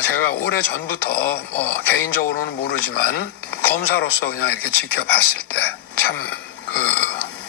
제가 오래전부터 개인적으로는 모르지만 검사로서 그냥 이렇게 지켜봤을 때 참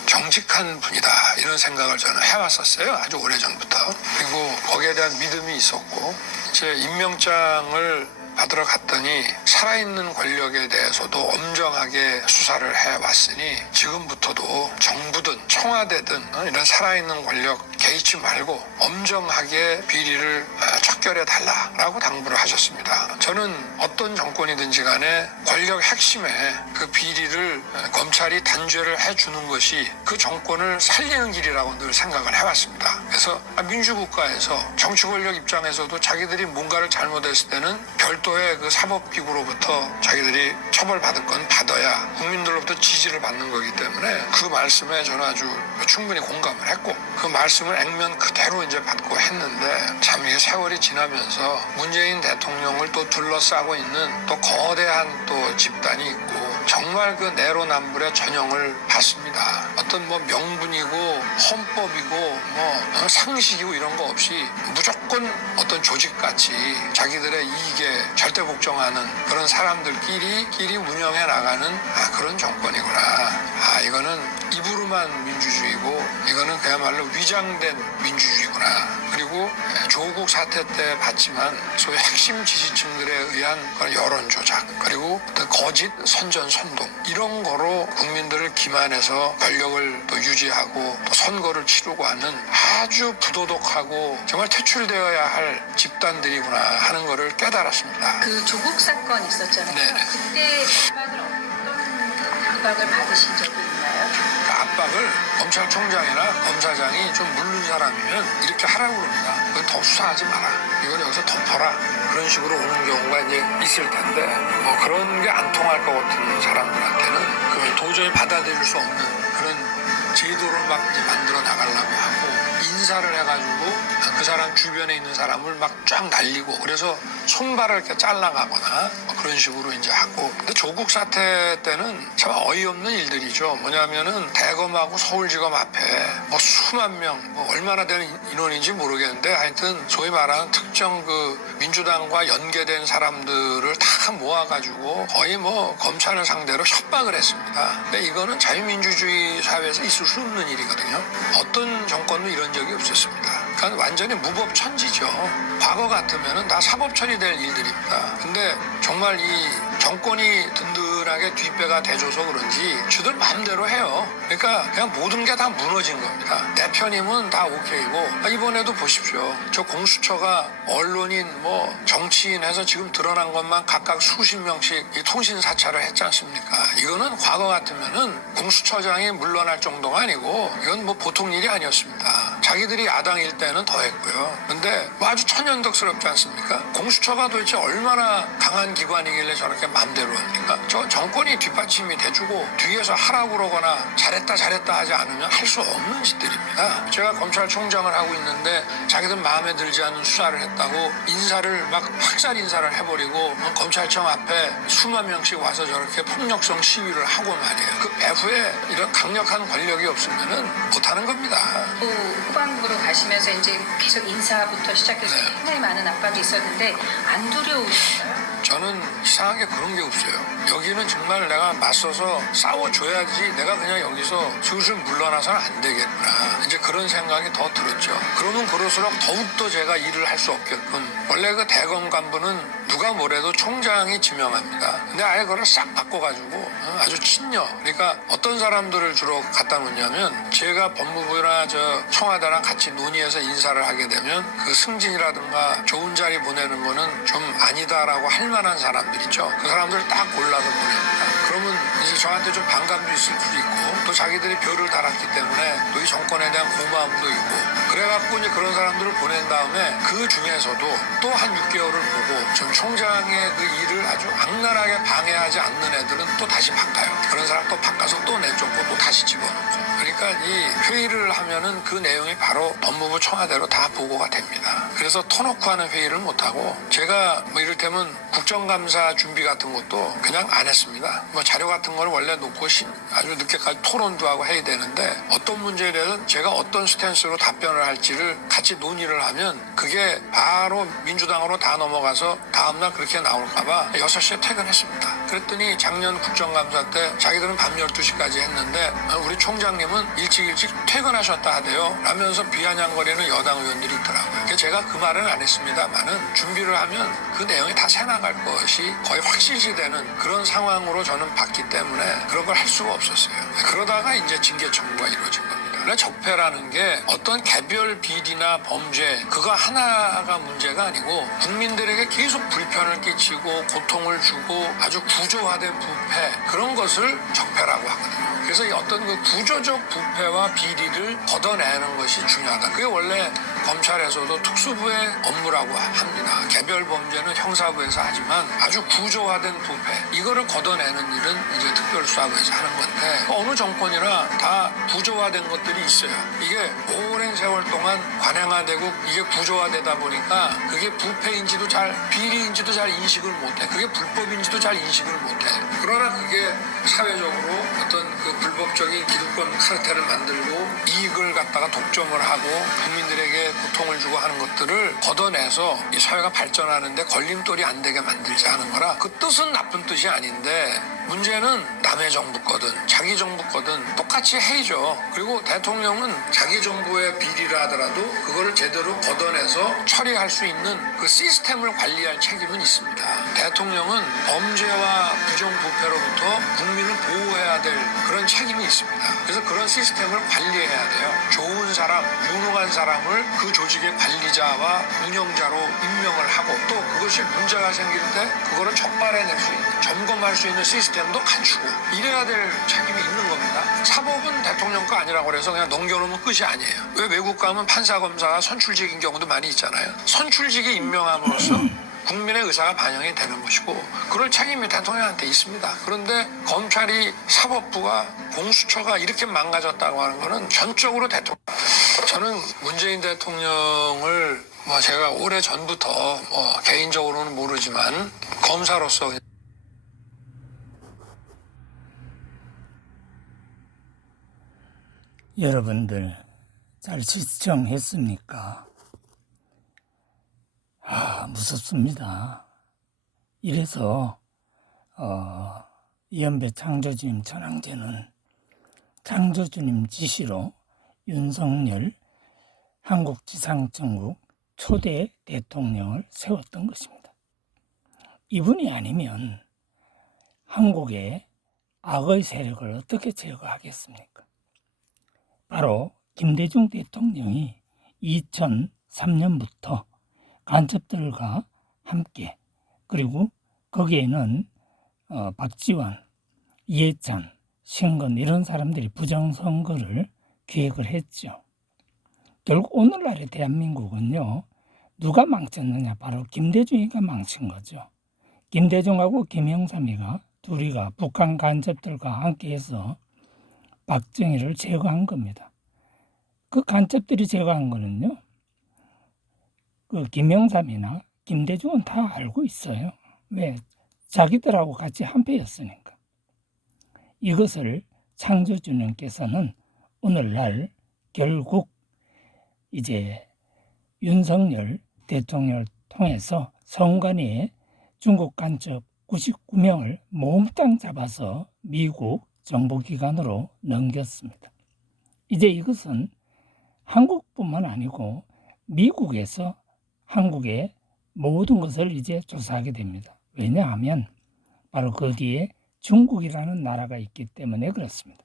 정직한 분이다 이런 생각을 저는 해왔었어요. 아주 오래전부터. 그리고 거기에 대한 믿음이 있었고 제 임명장을 받으러 갔더니 살아있는 권력에 대해서도 엄정하게 수사를 해왔으니 지금부터도 정부든 청와대든 이런 살아있는 권력 개의치 말고 엄정하게 비리를 척결해 달라라고 당부를 하셨습니다. 저는 어떤 정권이든지 간에 권력 핵심에 그 비리를 검찰이 단죄를 해주는 것이 그 정권을 살리는 길이라고 늘 생각을 해왔습니다. 그래서 민주국가에서 정치 권력 입장에서도 자기들이 뭔가를 잘못했을 때는 별도의 그 사법기구로부터 자기들이 처벌받을 건 받아야 국민들로부터 지지를 받는 거기 때문에 그 말씀에 저는 아주 충분히 공감을 했고 그 말씀을 액면 그대로 이제 받고 했는데 참 이게 세월이 지나면서 문재인 대통령을 또 둘러싸고 있는 또 거대한 또 집단이 있고 정말 그 내로남불의 전형을 봤습니다. 어떤 명분이고 헌법이고 상식이고 이런 거 없이 무조건 어떤 조직같이 자기들의 이익에 절대 복종하는 그런 사람들끼리 운영해 나가는 그런 정권이구나. 이거는 입으로만 민주주의고 이거는 그야말로 위장된 민주주의구나. 그리고 조국 사태 때 봤지만 소위 핵심 지지층들에 의한 그런 여론 조작 그리고 거짓 선전선동 이런 거로 국민들을 기만해서 권력을 또 유지하고 또 선거를 치르고 하는 아주 부도덕하고 정말 퇴출되어야 할 집단들이구나 하는 거를 깨달았습니다. 그 조국 사건 있었잖아요. 네네. 그때 어떤 압박을 받으신 적이 있나요? 그 압박을 검찰총장이나 검사장이 좀 물른 사람이면 이렇게 하라고 그럽니다. 그건 더 수사하지 마라. 이건 여기서 덮어라. 그런 식으로 오는 경우가 이제 있을 텐데 그런 게 안 통할 것 같은 사람들한테는 그 도저히 받아들일 수 없는 그런 제도를 막 이제 만들어 나가려고 하고 인사를 해가지고 그 사람 주변에 있는 사람을 막 쫙 날리고 그래서 손발을 이렇게 잘라가거나 그런 식으로 이제 하고 근데 조국 사태 때는 참 어이없는 일들이죠. 뭐냐면은 대검하고 서울지검 앞에 수만 명 얼마나 되는 인원인지 모르겠는데 하여튼 소위 말하는 특정 그 민주당과 연계된 사람들을 다 모아가지고 거의 검찰을 상대로 협박을 했습니다. 근데 이거는 자유민주주의 사회에서 있을 수 없는 일이거든요. 어떤 정권도 이런 적이 없었습니다. 그러니까 완전히 무법천지죠. 과거 같으면은 다 사법 처리될 일들입니다. 근데 정말 이 정권이 든든하게 뒷배가 돼줘서 그런지 주들 마음대로 해요. 그러니까 그냥 모든 게 다 무너진 겁니다. 내 편이면 다 오케이고 이번에도 보십시오. 저 공수처가 언론인 정치인 해서 지금 드러난 것만 각각 수십 명씩 이 통신 사찰을 했지 않습니까? 이거는 과거 같으면은 공수처장이 물러날 정도가 아니고 이건 보통 일이 아니었습니다. 자기들이 야당일 때는 더 했고요. 근데 아주 천연덕스럽지 않습니까? 공수처가 도대체 얼마나 강한 기관이길래 저렇게 마음대로 합니까? 저 정권이 뒷받침이 돼주고 뒤에서 하라고 그러거나 잘했다 하지 않으면 할 수 없는 짓들입니다. 제가 검찰총장을 하고 있는데 자기들 마음에 들지 않는 수사를 했다고 인사를 막 학살 인사를 해버리고 검찰청 앞에 수만 명씩 와서 저렇게 폭력성 시위를 하고 말이에요. 그 배후에 이런 강력한 권력이 없으면은 못하는 겁니다. 후반부로 가시면서 이제 계속 인사부터 시작해서 굉장히 많은 압박이 있었는데 안 두려우셨어요? 저는 이상하게 그런 게 없어요. 여기는 정말 내가 맞서서 싸워줘야지 내가 그냥 여기서 슬슬 물러나서는 안 되겠구나. 이제 그런 생각이 더 들었죠. 그러면 그럴수록 더욱더 제가 일을 할 수 없게끔 원래 그 대검 간부는 누가 뭐래도 총장이 지명합니다. 근데 아예 그걸 싹 바꿔가지고 아주 친여. 그러니까 어떤 사람들을 주로 갖다 놓냐면 제가 법무부나 청와대랑 같이 논의해서 인사를 하게 되면 그 승진이라든가 좋은 자리 보내는 거는 좀 아니다라고 할 만한 사람들 있죠. 그 사람들을 딱 골라서 보냅니다. 그러면 이제 저한테 좀 반감도 있을 수도 있고 또 자기들이 별을 달았기 때문에 또 이 정권에 대한 고마움도 있고 그래갖고 이제 그런 사람들을 보낸 다음에 그 중에서도 또 한 6개월을 보고 좀 총장의 그 일을 아주 악랄하게 방해하지 않는 애들은 또 다시 바꿔요. 그런 사람 또 바꿔서 또 내쫓고 또 다시 집어넣고. 그러니까 이 회의를 하면은 그 내용이 바로 법무부 청와대로 다 보고가 됩니다. 그래서 터놓고 하는 회의를 못하고 제가 뭐 이를테면 국정감사 준비 같은 것도 그냥 안 했습니다. 뭐 자료 같은 거는 원래 놓고 아주 늦게까지 토론도 하고 해야 되는데 어떤 문제에 대해서는 제가 어떤 스탠스로 답변을 할지를 같이 논의를 하면 그게 바로 민주당으로 다 넘어가서 다음날 그렇게 나올까 봐 6시에 퇴근했습니다. 그랬더니 작년 국정감사 때 자기들은 밤 12시까지 했는데 우리 총장님은 일찍 퇴근하셨다 하대요 라면서 비아냥거리는 여당 의원들이 있더라고요. 그래서 제가 그 말은 안 했습니다만은 준비를 하면 그 내용이 다 새나갈 것이 거의 확실시되는 그런 상황으로 저는 봤기 때문에 그런 걸 할 수가 없었어요. 그러다가 이제 징계 청구가 이루어진 겁니다. 적폐라는 게 어떤 개별 비리나 범죄 그거 하나가 문제가 아니고 국민들에게 계속 불편을 끼치고 고통을 주고 아주 구조화된 부패 그런 것을 적폐라고 하거든요. 그래서 이 어떤 그 구조적 부패와 비리를 걷어내는 것이 중요하다. 그게 원래 검찰에서도 특수부의 업무라고 합니다. 개별 범죄는 형사부에서 하지만 아주 구조화된 부패 이거를 걷어내는 일은 이제 특별수사부에서 하는 건데 어느 정권이나 다 구조화된 것들이 있어요. 이게 오랜 세월 동안 관행화되고 이게 구조화되다 보니까 그게 부패인지도 비리인지도 잘 인식을 못해. 그게 불법인지도 잘 인식을 못해. 그러나 그게 사회적으로 어떤 그 불법적인 기득권 카르텔을 만들고 이익을 갖다가 독점을 하고 국민들에게 고통을 주고 하는 것들을 걷어내서 이 사회가 발전하는데 걸림돌이 안 되게 만들지 하는 거라 그 뜻은 나쁜 뜻이 아닌데 문제는 남의 정부 거든 자기 정부 거든 똑같이 해야죠. 그리고 대통령은 자기 정부의 비리라 하더라도 그거를 제대로 걷어내서 처리할 수 있는 그 시스템을 관리할 책임은 있습니다. 대통령은 범죄와 부정부패로부터 국민을 보호해야 될 그런 책임이 있습니다. 그래서 그런 시스템을 관리해야 돼요. 좋은 사람, 유능한 사람을 그 조직의 관리자와 운영자로 임명을 하고 또 그것이 문제가 생길 때 그거를 적발해낼 수 있는 점검할 수 있는 시스템도 갖추고 이래야 될 책임이 있는 겁니다. 사법은 대통령 거 아니라고 그래서 그냥 넘겨놓으면 끝이 아니에요. 왜 외국 가면 판사 검사가 선출직인 경우도 많이 있잖아요. 선출직에 임명함으로써 국민의 의사가 반영이 되는 것이고 그럴 책임이 대통령한테 있습니다. 그런데 검찰이 사법부가 공수처가 이렇게 망가졌다고 하는 거는 전적으로 대통령. 저는 문재인 대통령을 제가 오래 전부터 개인적으로는 모르지만 검사로서 여러분들 잘 시청했습니까? 무섭습니다. 이래서 이연배 창조주님 전황제는 창조주님 지시로 윤석열 한국지상정국 초대 대통령을 세웠던 것입니다. 이분이 아니면 한국의 악의 세력을 어떻게 제거하겠습니까? 바로 김대중 대통령이 2003년부터 간첩들과 함께 그리고 거기에는 박지원, 이해찬, 신건 이런 사람들이 부정선거를 기획을 했죠. 결국 오늘날의 대한민국은요. 누가 망쳤느냐 바로 김대중이가 망친 거죠. 김대중하고 김영삼이가 둘이가 북한 간첩들과 함께해서 박정희를 제거한 겁니다. 그 간첩들이 제거한 거는요. 그 김영삼이나 김대중은 다 알고 있어요. 왜? 자기들하고 같이 한패였으니까. 이것을 창조주님께서는 오늘날 결국 이제 윤석열 대통령을 통해서 선관위에 중국 간첩 99명을 몽땅 잡아서 미국 정보기관으로 넘겼습니다. 이제 이것은 한국뿐만 아니고 미국에서 한국의 모든 것을 이제 조사하게 됩니다. 왜냐하면 바로 그 뒤에 중국이라는 나라가 있기 때문에 그렇습니다.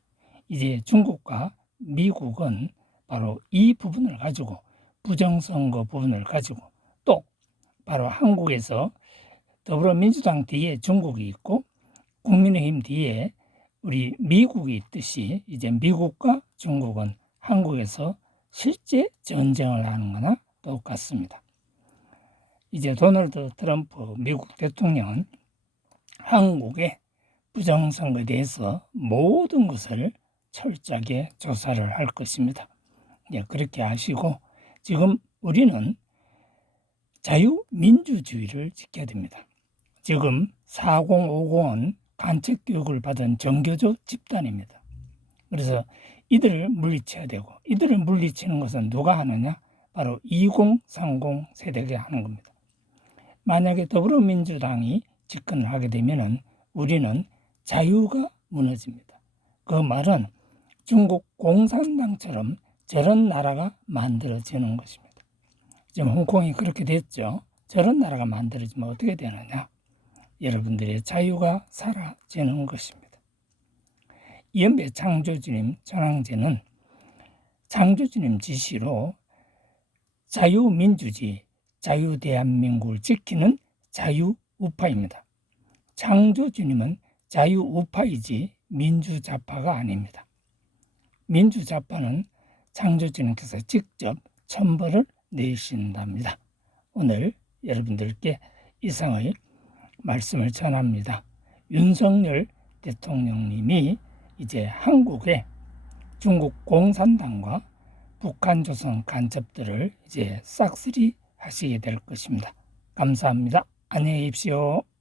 이제 중국과 미국은 바로 이 부분을 가지고 부정선거 부분을 가지고 또 바로 한국에서 더불어민주당 뒤에 중국이 있고 국민의힘 뒤에 우리 미국이 있듯이 이제 미국과 중국은 한국에서 실제 전쟁을 하는 거나 똑같습니다. 이제 도널드 트럼프 미국 대통령은 한국의 부정선거에 대해서 모든 것을 철저하게 조사를 할 것입니다. 그렇게 하시고 지금 우리는 자유민주주의를 지켜야 됩니다. 지금 4050은 간첩 교육을 받은 정교조 집단입니다. 그래서 이들을 물리쳐야 되고, 이들을 물리치는 것은 누가 하느냐? 바로 2030 세대가 하는 겁니다. 만약에 더불어민주당이 집권을 하게 되면 우리는 자유가 무너집니다. 그 말은 중국 공산당처럼 저런 나라가 만들어지는 것입니다. 지금 홍콩이 그렇게 됐죠. 저런 나라가 만들어지면 어떻게 되느냐? 여러분들의 자유가 사라지는 것입니다. 이연배 창조주님 전황제는 창조주님 지시로 자유민주주의, 자유대한민국을 지키는 자유우파입니다. 창조주님은 자유우파이지 민주좌파가 아닙니다. 민주좌파는 창조주님께서 직접 천벌을 내신답니다. 오늘 여러분들께 이상의 말씀을 전합니다. 윤석열 대통령님이 이제 한국에 중국 공산당과 북한 조선 간첩들을 이제 싹쓸이 하시게 될 것입니다. 감사합니다. 안녕히 계십시오.